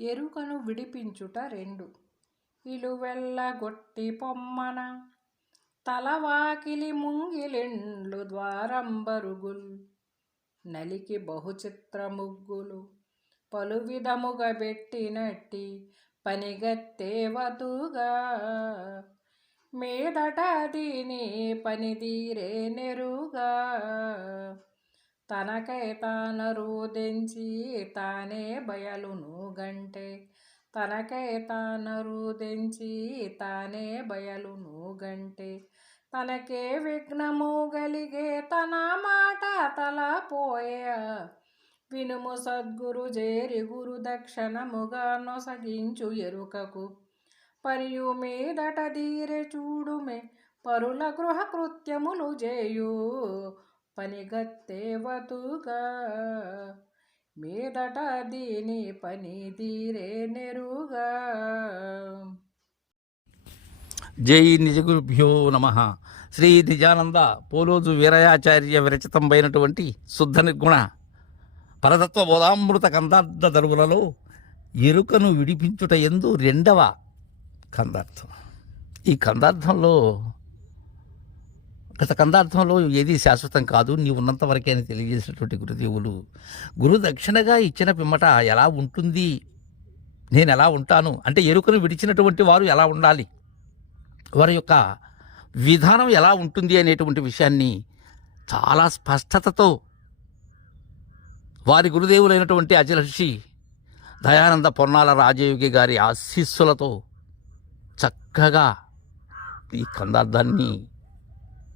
ఎరుకను విడిపించుట రెండు. ఇలువెల్లగొట్టి పొమ్మన తలవాకిలి ముంగిలిండ్లు ద్వారంబరుగుల్. నలికి బహుచిత్ర ముగ్గులు పలు విధముగా పెట్టినట్టి పనిగత్తేవతుగా. మీదట దీని పనిదీరే నెరుగా. తనకై తానరుదెంచి తానే బయలును గంటే. తనకై తానరుదెంచి తానే బయలును గంటే. తనకే విఘ్నము గలిగే తన మాట తల తలపోయ వినుము సద్గురు జేరి గురు దక్షిణముగా నొసగించు ఎరుకకు. మరియు మీదట దీరె చూడుమే పరుల గృహ కృత్యములు చేయు పనిగత్తేవతుగా. మీదట దీని పని తీరే నెరుగా. జై నిజగురుభ్యో నమ. శ్రీ నిజానంద పోలోజు వీరయాచార్య విరచితమైనటువంటి శుద్ధ నిర్గుణ పరతత్వ బోధామృత కందార్థ దరువులలో ఎరుకను విడిపించుట ఎందు రెండవ కందార్థం. ఈ కందార్థంలో గత కందార్థంలో ఏది శాశ్వతం కాదు నీ ఉన్నంత వరకే అని తెలియజేసినటువంటి గురుదేవులు గురు దక్షిణగా ఇచ్చిన పిమ్మట ఎలా ఉంటుంది? నేను ఎలా ఉంటాను? అంటే ఎరుకను విడిచినటువంటి వారు ఎలా ఉండాలి? వారి యొక్క విధానం ఎలా ఉంటుంది అనేటువంటి విషయాన్ని చాలా స్పష్టతతో వారి గురుదేవులైనటువంటి అజలర్షి దయానంద పొన్నాల రాజయోగి గారి ఆశీస్సులతో చక్కగా ఈ కందార్థాన్ని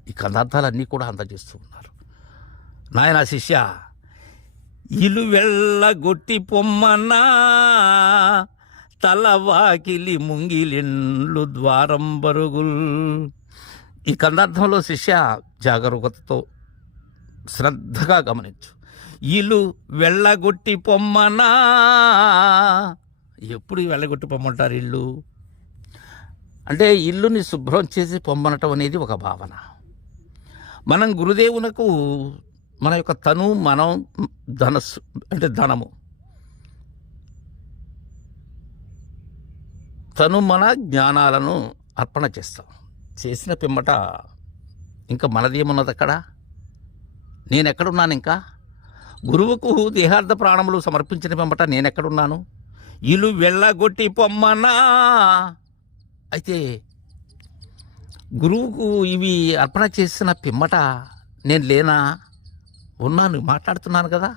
ఈ కదార్థాలన్నీ కూడా అందజేస్తూ ఉన్నారు. నాయన శిష్య ఇలు వెళ్ళగొట్టి పొమ్మన్నా తలవాకిలి ముంగిలిండ్లు ద్వారం బరుగుల్. ఈ కందార్థంలో శిష్య జాగరూకతతో శ్రద్ధగా గమనించు. ఇల్లు వెళ్ళగొట్టి పొమ్మనా ఎప్పుడు వెళ్ళగొట్టి పొమ్మంటారు ఇల్లు అంటే ఇల్లుని శుభ్రం చేసి పొమ్మనటం అనేది ఒక భావన. మనం గురుదేవునకు మన యొక్క తను మనం ధనస్సు అంటే ధనము. తను మన జ్ఞానాలను అర్పణ చేస్తాం. చేసిన పిమ్మట ఇంకా మనదేమున్నది అక్కడ నేను ఎక్కడున్నాను ఇంకా గురువుకు దేహార్థ ప్రాణములు సమర్పించిన పిమ్మట నేను ఎక్కడున్నాను ఇల్లు వెళ్ళగొట్టి పొమ్మనా అయితే గురువుకు ఇవి అర్పణ చేసిన పిమ్మట నేను లేనా? ఉన్నాను మాట్లాడుతున్నాను కదా.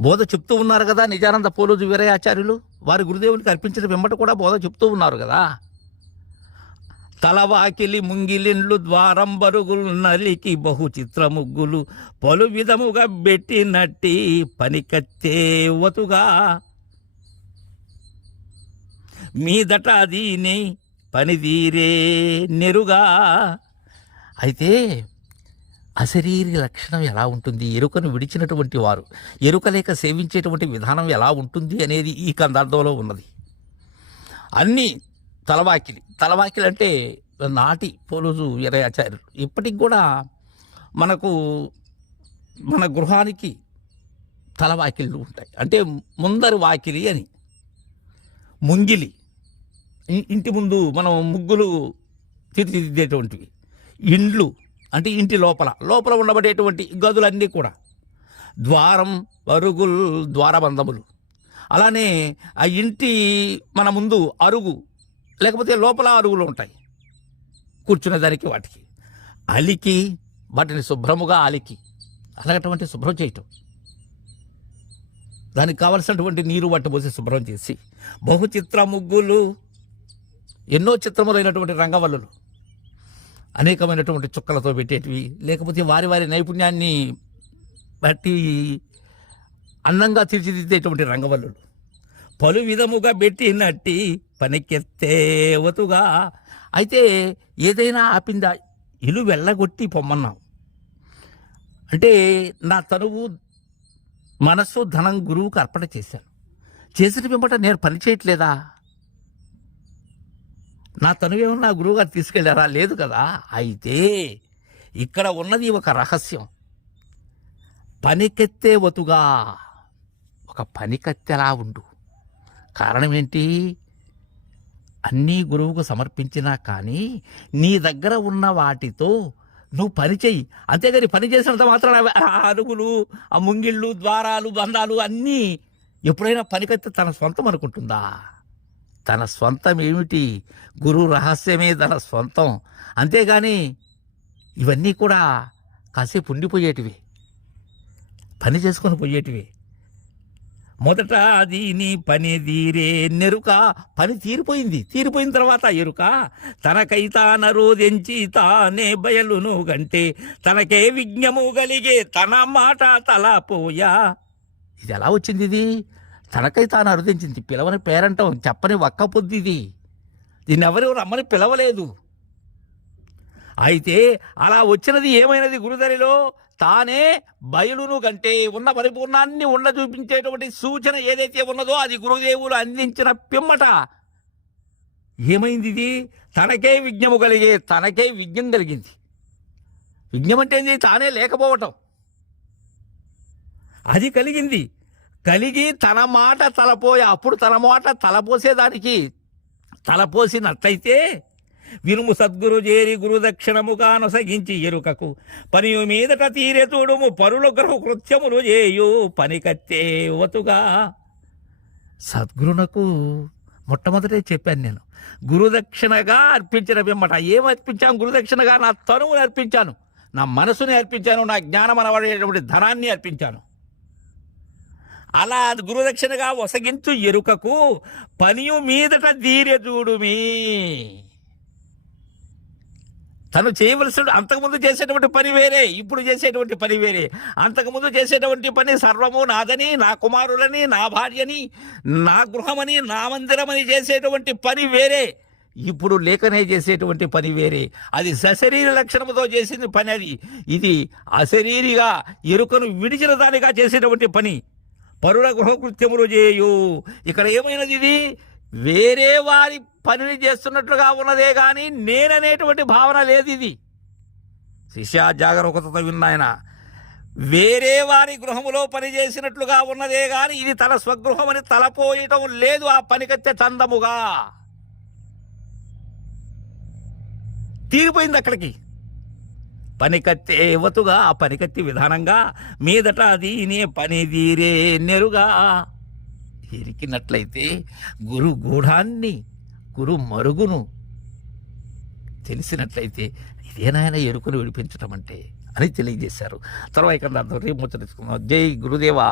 బోధ చెప్తూ ఉన్నారు కదా నిజానంద పోలోజు వీరయాచార్యులు. వారి గురుదేవునికి అర్పించిన పిమ్మట కూడా బోధ చెప్తూ ఉన్నారు కదా. తలవాకిలి ముంగిలిండ్లు ద్వారం బరుగులు నలికి బహు చిత్ర ముగ్గులు పలు విధముగా పెట్టినట్టి పనికత్తేవతుగా మీదట దీని పనిదీరే నెరుగా. అయితే అశరీరి లక్షణం ఎలా ఉంటుంది? ఎరుకను విడిచినటువంటి వారు ఎరుక లేక సేవించేటువంటి విధానం ఎలా ఉంటుంది అనేది ఈ కందార్థంలో ఉన్నది. అన్నీ తలవాకిలి తలవాకిలి అంటే నాటి పోలుజు వీరయాచార్యులు. ఇప్పటికి కూడా మనకు మన గృహానికి తలవాకిళ్ళు ఉంటాయి. అంటే ముందరి వాకిలి అని ముంగిలి ఇంటి ముందు మనం ముగ్గులు తీర్చిదిద్దేటువంటివి. ఇండ్లు అంటే ఇంటి లోపల లోపల ఉండబడేటువంటి గదులన్నీ కూడా. ద్వారం అరుగుల్ ద్వారబంధములు. అలానే ఆ ఇంటి మన ముందు అరుగు లేకపోతే లోపల అరుగులు ఉంటాయి. కూర్చునే దానికి వాటికి. అలికి వాటిని శుభ్రముగా అలికి. అలగటువంటి శుభ్రం చేయటం. దానికి కావలసినటువంటి నీరు వాటి పోసి శుభ్రం చేసి. బహుచిత్ర ముగ్గులు ఎన్నో చిత్రములైనటువంటి రంగవల్లులు అనేకమైనటువంటి చుక్కలతో పెట్టేటివి లేకపోతే వారి వారి నైపుణ్యాన్ని బట్టి అందంగా తీర్చిదిద్దేటువంటి రంగవల్లులు. పలు విధముగా పెట్టి నట్టి పనికెత్తేవతుగా అయితే ఏదైనా ఆపిందా? ఇలు వెళ్ళగొట్టి పొమ్మన్నాం అంటే నా తనువు మనస్సు ధనం గురువుకు అర్పణ చేశాను. చేసిన పిమ్మట నేను పని చేయట్లేదా? నా తనువేమన్నా గురువుగారు తీసుకెళ్ళారా? లేదు కదా. అయితే ఇక్కడ ఉన్నది ఒక రహస్యం. పనికెత్తే వతుగా ఒక పనికత్తెలా ఉండు. కారణం ఏంటి అన్నీ గురువుకు సమర్పించినా కానీ నీ దగ్గర ఉన్న వాటితో నువ్వు పని చెయ్యి. అంతేగాని పని చేసినంత మాత్రం ఆ అరుగులు ఆ ముంగిళ్ళు ద్వారాలు బంధాలు అన్నీ ఎప్పుడైనా పనికత్తే తన సొంతం అనుకుంటుందా? తన సొంతం ఏమిటి? గురువు రహస్యమే తన సొంతం అంతేగాని ఇవన్నీ కూడా కాసేపు ఉండిపోయేటివి. పని చేసుకొని పోయేటివి. మొదట అది నీ పని తీరే నెరుక. పని తీరిపోయింది. తీరిపోయిన తర్వాత ఎరుక. తనకై తానరోదెంచి తానే బయలును గంటే. తనకే విజ్ఞము కలిగే తన మాట తలపోయా. ఇది ఎలా వచ్చింది ఇది? తనకై తాను అరుదించింది. పిలవని పేరంటం చెప్పని ఒక్క పొద్దు ఇది. దీన్ని ఎవరు రమ్మని పిలవలేదు. అయితే అలా వచ్చినది ఏమైనది గురుదరిలో? తానే బయలును కంటే ఉన్న పరిపూర్ణాన్ని ఉండ చూపించేటువంటి సూచన ఏదైతే ఉన్నదో అది గురుదేవులు అందించిన పిమ్మట. ఏమైంది ఇది? తనకే విజ్ఞము కలిగే తనకే విజ్ఞం కలిగింది. విజ్ఞం అంటే తానే లేకపోవటం. అది కలిగింది. కలిగి తన మాట తలపోయి అప్పుడు తన మాట తలపోసేదానికి తలపోసినట్లయితే వినుము సద్గురు చేరి గురుదక్షిణముగా నొసగించి ఎరుకకు. పనియు మీదట తీరే తోడుము పరుల గ్రహ కృత్యములు చేయు పనికత్తే వతుగా సద్గురునకు మొట్టమొదటే చెప్పాను నేను గురుదక్షిణగా అర్పించిన పిమ్మట ఏం అర్పించాను గురుదక్షిణగా నా తనువుని అర్పించాను నా మనసుని అర్పించాను నా జ్ఞానం అనబడేటువంటి ధనాన్ని అర్పించాను. అలా గురుదక్షిణగా వసగించు ఎరుకకు పనియు మీదట ధీర్య తను చేయవలసిన అంతకుముందు చేసేటువంటి పని వేరే ఇప్పుడు చేసేటువంటి పని వేరే. అంతకుముందు చేసేటువంటి పని సర్వము నాదని నా కుమారులని నా భార్యని నా గృహమని నా మందిరమని చేసేటువంటి పని వేరే. ఇప్పుడు లేఖనే చేసేటువంటి పని వేరే. అది సశరీర లక్షణముతో చేసిన పని అది. ఇది అశరీరిగా ఎరుకను విడిచిన దానిగా చేసేటువంటి పని. పరుల గృహకృత్యములు చేయు. ఇక్కడ ఏమైనది ఇది వేరే వారి పనిని చేస్తున్నట్లుగా ఉన్నదే కానీ నేననేటువంటి భావన లేదు ఇది శిష్య జాగరూకతతో విన్నాయన వేరే వారి గృహములో పని చేసినట్లుగా ఉన్నదే కానీ ఇది తన స్వగృహమని తలపోయటం లేదు ఆ పనికత్తె చందముగా. తీరిపోయింది అక్కడికి. పనికత్తి వతుగా ఆ పనికత్తి విధానంగా మీదట అది నే పని తీరే నెరుగా. ఎరికినట్లయితే గురు గూఢాన్ని గురు మరుగును తెలిసినట్లయితే ఇదేనాయన ఎరుకును విడిపించటం అంటే అని తెలియజేశారు. తర్వాత ఇక్కడ రేపు ముచ్చరించుకుందాం జై గురుదేవా.